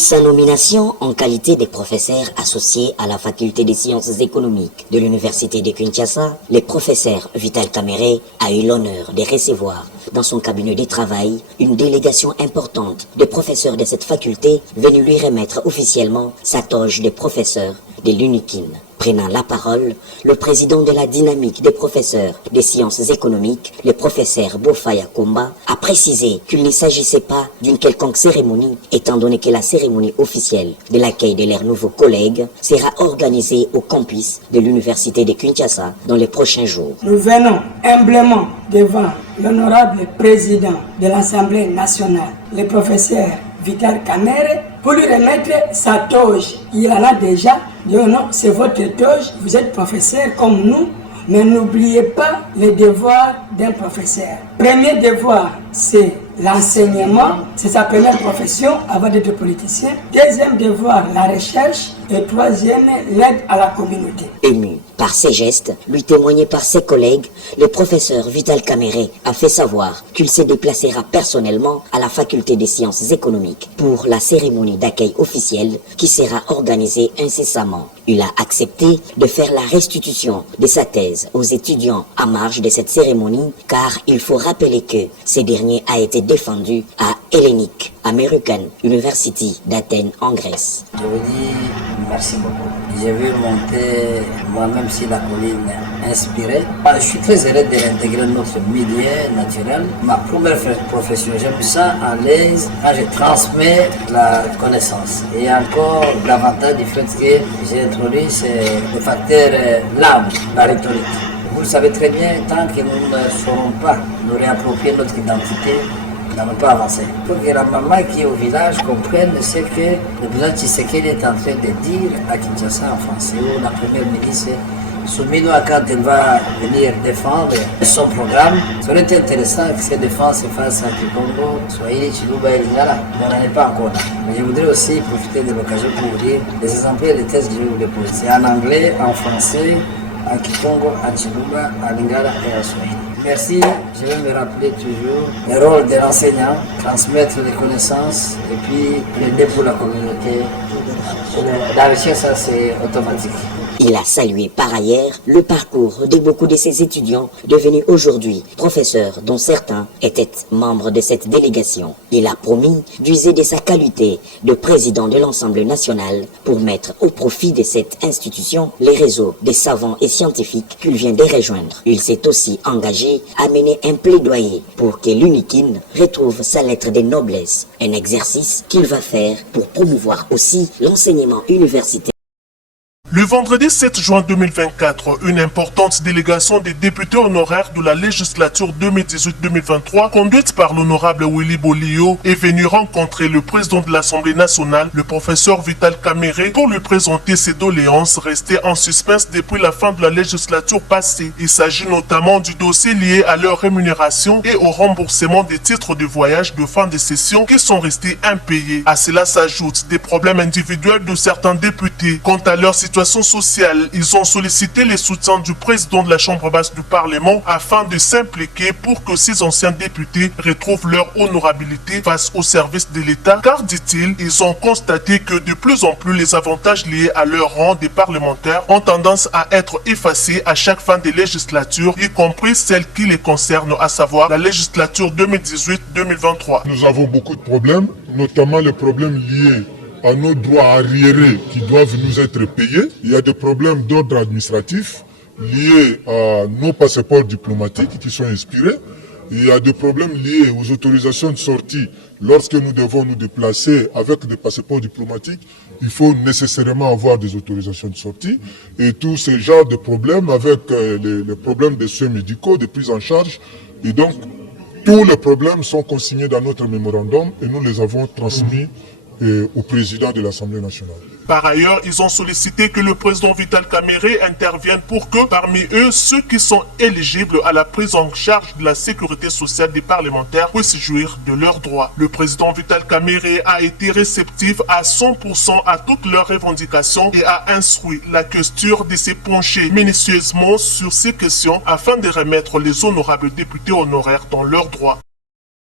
sa nomination en qualité de professeur associé à la faculté des sciences économiques de l'université de Kinshasa, le professeur Vital Kamerhe a eu l'honneur de recevoir dans son cabinet de travail une délégation importante de professeurs de cette faculté venus lui remettre officiellement sa toge de professeur de l'UNIKIN. Prenant la parole, le président de la dynamique des professeurs des sciences économiques, le professeur Bofaya Komba, a précisé qu'il ne s'agissait pas d'une quelconque cérémonie, étant donné que la cérémonie officielle de l'accueil de leurs nouveaux collègues sera organisée au campus de l'université de Kinshasa dans les prochains jours. Nous venons humblement devant l'honorable président de l'Assemblée nationale, le professeur Vital Kamerhe, pour lui remettre sa toge. Il en a déjà. Non, non, c'est votre toge. Vous êtes professeur comme nous, mais n'oubliez pas les devoirs d'un professeur. Premier devoir, c'est l'enseignement. C'est sa première profession avant d'être politicien. Deuxième devoir, la recherche. Et troisième, l'aide à la communauté. Ému par ces gestes, lui témoigné par ses collègues, le professeur Vital Kamerhe a fait savoir qu'il se déplacera personnellement à la faculté des sciences économiques pour la cérémonie d'accueil officielle qui sera organisée incessamment. Il a accepté de faire la restitution de sa thèse aux étudiants à marge de cette cérémonie, car il faut rappeler que ce dernier a été défendu à Hellenic American University d'Athènes en Grèce. Je vous dis merci beaucoup. J'ai vu monter moi-même sur la colline inspirée. Je suis très heureux de réintégrer notre milieu naturel. Ma première profession, j'aime ça à l'aise quand je transmets la connaissance. Et encore l'avantage du fait que j'ai introduit le facteur langue, la rhétorique. Vous le savez très bien, tant que nous ne saurons pas nous réapproprier notre identité, nous n'allons pas avancer. Il faut que la maman qui est au village comprenne ce que le président Tshisekedi est en train de dire à Kinshasa en français, où la première ministre Souminoa, quand elle va venir défendre son programme, ça aurait été intéressant que cette défense se fasse en Kikongo, Swahili, Chiluba et Lingala, mais on n'en est pas encore là. Mais je voudrais aussi profiter de l'occasion pour vous dire les exemples de thèses que je vais vous déposer. C'est en anglais, en français, en Kikongo, en Chiluba, en Lingala et en Swahili. Merci, je vais me rappeler toujours le rôle de l'enseignant, transmettre les connaissances et puis aider pour la communauté. La recherche, ça c'est automatique. Il a salué par ailleurs le parcours de beaucoup de ses étudiants devenus aujourd'hui professeurs, dont certains étaient membres de cette délégation. Il a promis d'user de sa qualité de président de l'Assemblée nationale pour mettre au profit de cette institution les réseaux des savants et scientifiques qu'il vient de rejoindre. Il s'est aussi engagé à mener un plaidoyer pour que l'UNIKIN retrouve sa lettre de noblesse, un exercice qu'il va faire pour promouvoir aussi l'enseignement universitaire. Le vendredi 7 juin 2024, une importante délégation des députés honoraires de la législature 2018-2023, conduite par l'honorable Willy Bolio, est venue rencontrer le président de l'Assemblée nationale, le professeur Vital Kamerhe, pour lui présenter ses doléances restées en suspens depuis la fin de la législature passée. Il s'agit notamment du dossier lié à leur rémunération et au remboursement des titres de voyage de fin de session qui sont restés impayés. À cela s'ajoutent des problèmes individuels de certains députés. Quant à leur situation sociale, ils ont sollicité le soutien du président de la Chambre basse du Parlement afin de s'impliquer pour que ces anciens députés retrouvent leur honorabilité face au service de l'État, car, dit-il, ils ont constaté que de plus en plus les avantages liés à leur rang des parlementaires ont tendance à être effacés à chaque fin de législature, y compris celle qui les concerne, à savoir la législature 2018-2023. Nous avons beaucoup de problèmes, notamment les problèmes liés à nos droits arriérés qui doivent nous être payés. Il y a des problèmes d'ordre administratif liés à nos passeports diplomatiques qui sont expirés. Il y a des problèmes liés aux autorisations de sortie. Lorsque nous devons nous déplacer avec des passeports diplomatiques, il faut nécessairement avoir des autorisations de sortie. Et tous ces genres de problèmes avec les problèmes des soins médicaux, de prise en charge. Et donc, tous les problèmes sont consignés dans notre mémorandum et nous les avons transmis au président de l'Assemblée nationale. Par ailleurs, ils ont sollicité que le président Vital Kamerhe intervienne pour que, parmi eux, ceux qui sont éligibles à la prise en charge de la sécurité sociale des parlementaires puissent jouir de leurs droits. Le président Vital Kamerhe a été réceptif à 100% à toutes leurs revendications et a instruit la questure de se pencher minutieusement sur ces questions afin de remettre les honorables députés honoraires dans leurs droits.